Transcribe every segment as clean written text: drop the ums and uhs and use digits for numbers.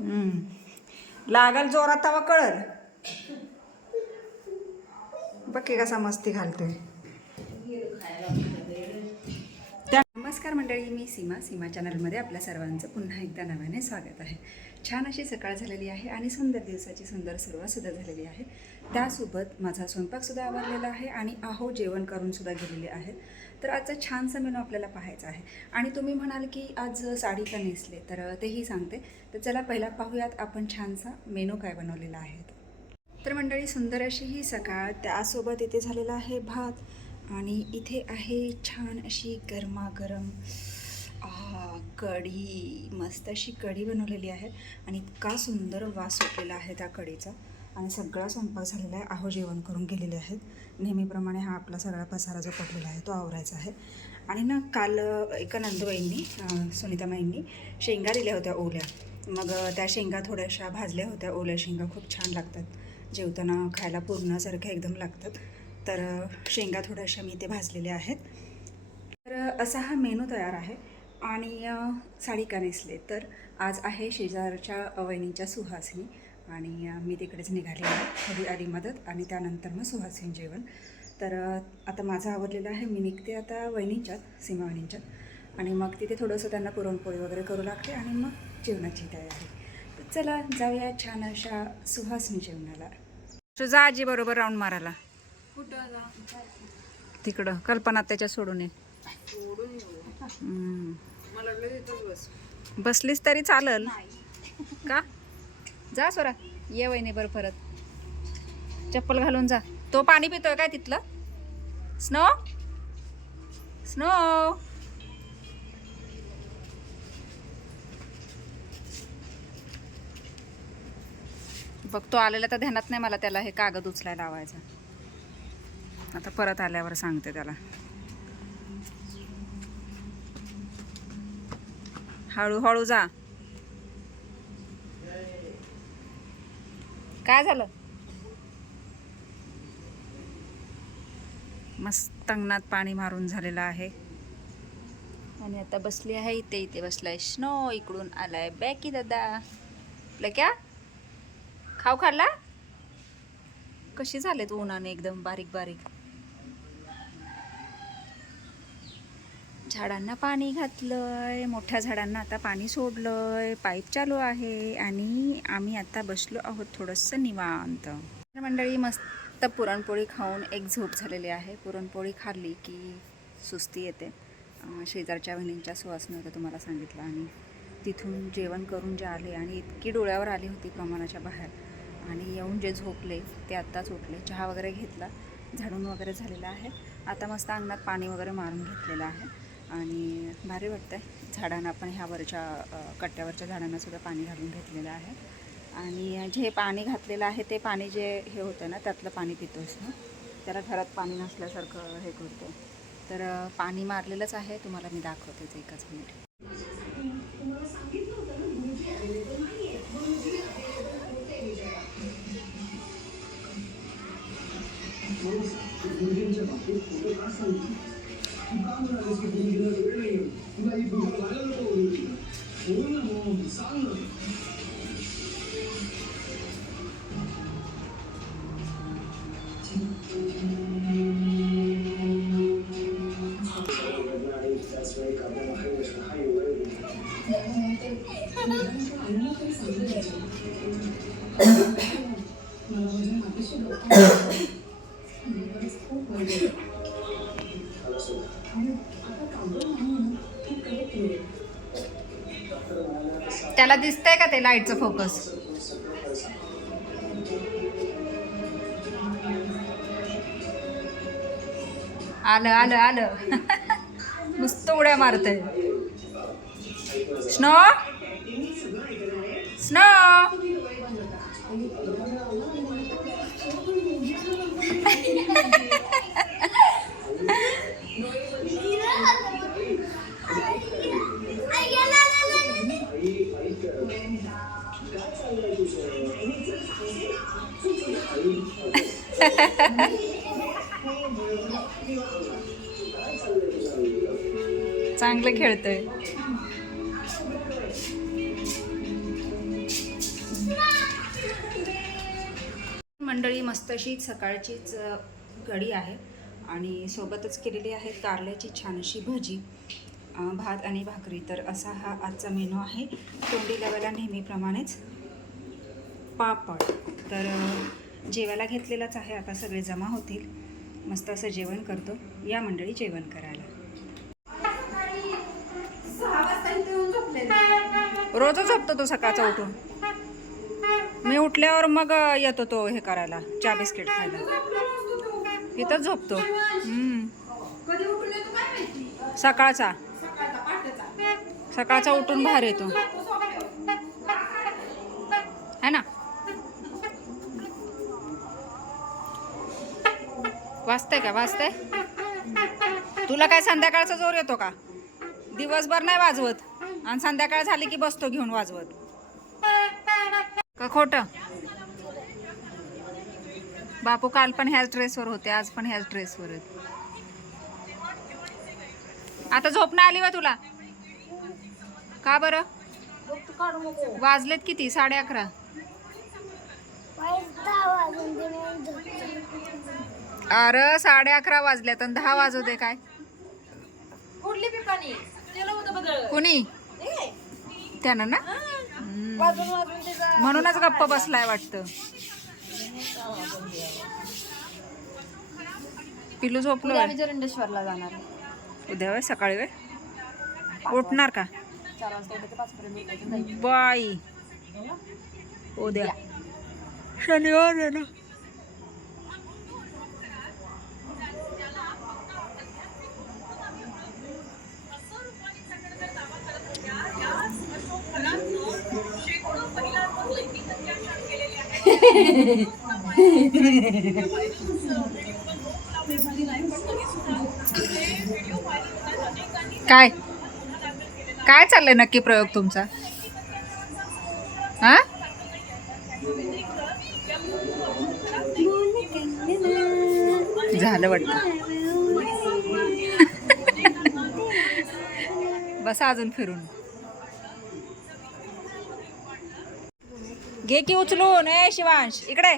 लागल जोरात तवा कळल. बघ की कसा मस्ती घालतोय. नमस्कार मंडळी, मी सीमा चॅनलमध्ये आपल्या सर्वांचं पुन्हा एकदा नव्याने स्वागत आहे. छान अशी सकाळ झालेली आहे आणि सुंदर दिवसाची सुंदर सुरुवातसुद्धा झालेली आहे. त्यासोबत माझा स्वयंपाकसुद्धा आवरलेला आहे आणि जेवण करूनसुद्धा गेलेले आहे. तर आजचा छानसा मेनू आपल्याला पाहायचा आहे. आणि तुम्ही म्हणाल की आज साडी का नेसले, तर तेही सांगते. तर चला पहिला पाहूयात आपण छानसा मेनू काय बनवलेला आहे. तर मंडळी, सुंदर अशी ही सकाळ, त्यासोबत इथे झालेला आहे भात आणि इथे आहे छान अशी गरमागरम कढी. मस्त अशी कढी बनवलेली आहे आणि इतका सुंदर वास सुटलेला आहे त्या कढीचा. आणि सगळा स्वयंपाक झालेला आहे. जेवण करून गेलेले आहेत. नेहमीप्रमाणे हा आपला सगळा पसारा जो पडलेला आहे तो आवरायचा आहे. आणि ना काल एका नंदूबाईंनी, सुनीतामाईंनी शेंगा दिल्या होत्या ओल्या. मग त्या शेंगा थोड्याशा भाजल्या होत्या. ओल्या शेंगा खूप छान लागतात, जेवताना खायला पूर्णासारख्या एकदम लागतात. तर शेंगा थोड्याशा मी ते भाजलेल्या आहेत. तर असा हा मेनू तयार आहे. आणि साडी का नेसले, तर आज आहे शेजारच्या वहिनींच्या सुहासिनी आणि मी तिकडेच निघाली आहे. थोडी आली मदत आणि त्यानंतर मग सुहासिनी जेवण. तर आता माझं आवडलेलं आहे. मी निघते आता वहिनींच्यात, सीमा वहिनींच्यात, आणि मग तिथे थोडंसं त्यांना पुरणपोळी वगैरे करू लागते आणि मग जेवणाची तयारी. तर चला जाऊया छान अशा सुहासिनी जेवणाला. तुझा आजी बरोबर राऊंड मारायला तिकडं कल्पना त्याच्या सोडून ये. बसलीस तरी चालल का? जा सोरा, ये वहिनी बरं परत. चप्पल घालून जा. तो पाणी पितोय काय तिथलं? स्नो स्नो बघ, तो आलेला तर ध्यानात नाही मला त्याला हे कागद उचलायला लावायचा. आता परत आल्यावर सांगते त्याला. हळूहळू जा. काय झालं? मस्त अंगणात पाणी मारून झालेलं आहे. आणि आता बसली आहे इथे बसलाय स्नो. इकडून आलाय बॅकी दादा. क्या खाऊ खाल्ला? कशी झाले तू उन्हाने एकदम बारीक बारीक. झाडांना पाणी घातलंय, मोठ्या झाडांना आता पाणी सोडलंय, पाईप चालू आहे आणि आम्ही आता बसलो आहोत थोडंसं निवांत. मंडळी, मस्त पुरणपोळी खाऊन एक झोप झालेली आहे. पुरणपोळी खाल्ली की सुस्ती येते. शेजारच्या वहिनींच्या सुवासने होतं तुम्हाला सांगितलं. आणि तिथून जेवण करून जे आले आणि इतकी डोळ्यावर आली होती प्रमाणाच्या बाहेर. आणि येऊन जे झोपले ते आत्ताच उठले. चहा वगैरे घेतला, झाडून वगैरे झालेला आहे. आता मस्त अंगणात पाणी वगैरे मारून घेतलेलं आहे आणि भारी वाटतं आहे. झाडांना पण ह्या वरच्या कट्ट्यावरच्या झाडांनासुद्धा पाणी घालून घेतलेलं आहे. आणि जे पाणी घातलेलं आहे ते पाणी जे हे होतं ना, त्यातलं पाणी पितोस ना, त्याला घरात पाणी नसल्यासारखं हे करतो. तर पाणी मारलेलंच आहे, तुम्हाला मी दाखवतेच एकच मिनिट. त्याला दिसतंय का ते लाईटचं फोकस? आलं आलं आलं. नुसतं उड्या मारतंय. स्नो स्नो चांगलं खेळतोय. मंडळी, मस्त अशी सकाळचीच कढी आहे आणि सोबतच केलेली आहे कारल्याची छान अशी भजी, भात आणि भाकरी. तर असा हा आजचा मेनू आहे. तोंडी लावायला नेहमीप्रमाणेच पापड. तर जेवायला घेतलेलाच आहे. आता सगळे जमा होतील, मस्त असं जेवण करतो. या मंडळी जेवण करायला. रोजच झोपतो तो सकाळचा उठून. मी उठल्यावर मग येतो तो हे करायला, चहा बिस्किट खायला. इथंच झोपतो. सकाळचा उठून बाहेर येतो है ना. वाजतंय तुला काय संध्याकाळचा जोर येतो का? दिवसभर नाही वाजवत आणि संध्याकाळ झाली की बसतो घेऊन वाजवत का खोटं? बापू काल पण ह्याच ड्रेसवर होते, आज पण ह्याच ड्रेसवर आहेत. आता झोप नाही आली वा तुला? का बरं? वाजलेत किती? 11:30. अरे 11:30 वाजल्यात आणि 10 वाजवते काय? कुणी? त्यानं ना, म्हणूनच गप्प बसलाय वाटतं. पिलू झोपलो. जरंडेश्वरला जाणार उद्या. वे सकाळी वे उठणार का? 4 वाजता बाई. उद्या शनिवार आहे ना. काय काय चाललंय नक्की प्रयोग तुमचा? हा, झालं वाटतं. बसा अजून फिरून. घे की उचलून. शिवांश इकडे.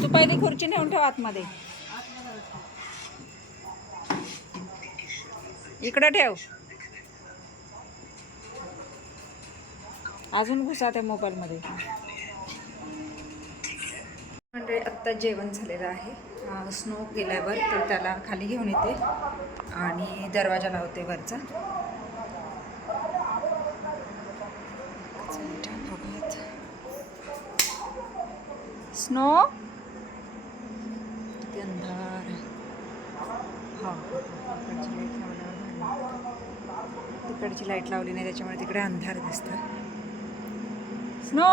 तू पहिली खुर्ची नेऊन ठेव आतमध्ये. इकडे ठेव. अजून घुसा त्या मोबाईल मध्ये. म्हणजे आत्ता जेवण झालेलं आहे. स्नो गेल्यावर तर त्याला खाली घेऊन येते आणि दरवाजा लावते वरचा. स्नो अंधार. तिकडची लाईट लावली नाही त्याच्यामुळे तिकडे अंधार दिसत. स्नो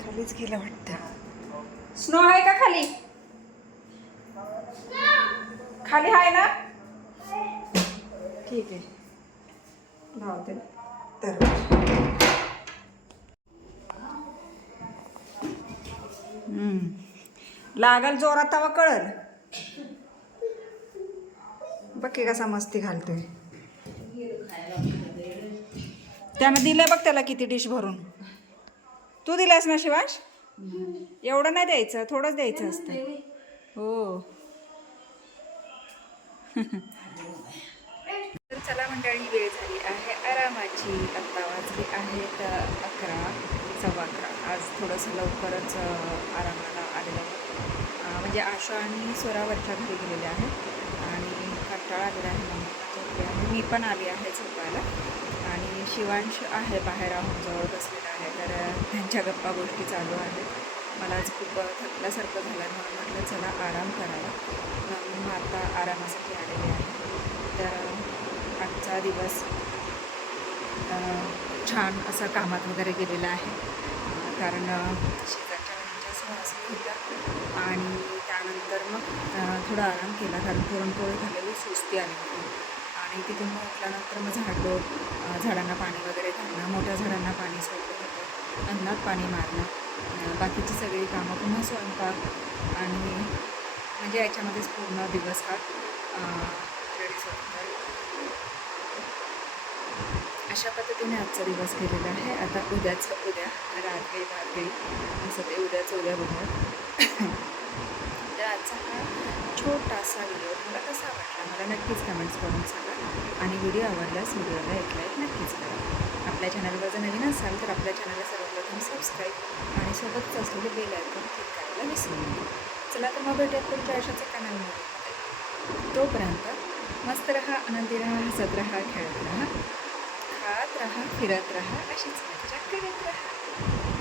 खालीच गेलं वाटतं. स्नो आहे का खाली? खाली आहे ना? ठीक आहे, लावते तर. लागल जोरात तवा कळल. बघ की कसा मस्ती घालतोय. त्यानं दिलं बघ त्याला किती डिश भरून. तू दिलास ना शिवांश? एवढं नाही द्यायचं, थोडंच द्यायचं असतं. हो. तर चला मंडळी, वेळ झाली आहे आरामाची. आत्ता वाजले आहेत 11, 11:15. आज थोडंसं लवकरच आरामाला आलेलं आहे. म्हणजे आशा आणि स्वरावरच्या घरी गेलेले आहेत आणि कंटाळा आलेला आहे. मी पण आली आहे झोपायला आणि शिवांश आहे बाहेर राहून जवळ बसलेला आहे. तर त्यांच्या गप्पा गोष्टी चालू आहेत. मला आज खूप थकल्यासारखं झालं म्हणून म्हटलं चला आराम करावा. म्हणून आता आरामासाठी आलेले आहे. तर आजचा दिवस छान असा कामात वगैरे गेलेला आहे. कारण शेजारच्या वेळेच्या सुवासिनी होत्या आणि त्यानंतर मग थोडा आराम केला. कारण पुरणपोळी झालेली सुस्ती आली होती आणि तिथून मग उठल्यानंतर मग झाडलो, झाडांना पाणी वगैरे घालणं, मोठ्या झाडांना पाणी सोडलं होतं, अन्नात पाणी मारणं, बाकीची सगळी कामं, पुन्हा स्वयंपाक आणि म्हणजे याच्यामध्येच पूर्ण दिवस हा रेडीच होता. अशा पद्धतीने आजचा दिवस गेलेला आहे. आता उद्याचं उद्या, रात गेली असं ते उद्याचं उद्या बघूया. तर आजचा हा छोटासा व्हिडिओ तुम्हाला कसा वाटला मला नक्कीच कमेंट्स करून सांगा आणि व्हिडिओ आवडल्यास व्हिडिओला एक लाईक नक्कीच करा. आपल्या चॅनलवर जर नवीन असाल तर आपल्या चॅनलला सर्वप्रथम सबस्क्राईब आणि सोबतच असलेले बेल आयकॉन क्लिक करायला विसरू नका. चला तर मग भेटूयात तुमच्या आयुष्याच्या कानांमध्ये. तोपर्यंत मस्त रहा, आनंदी रहा, हसत रहा, खेळत रहा, खात रहा, फिरत रहा, अशीच मजा करत रहा.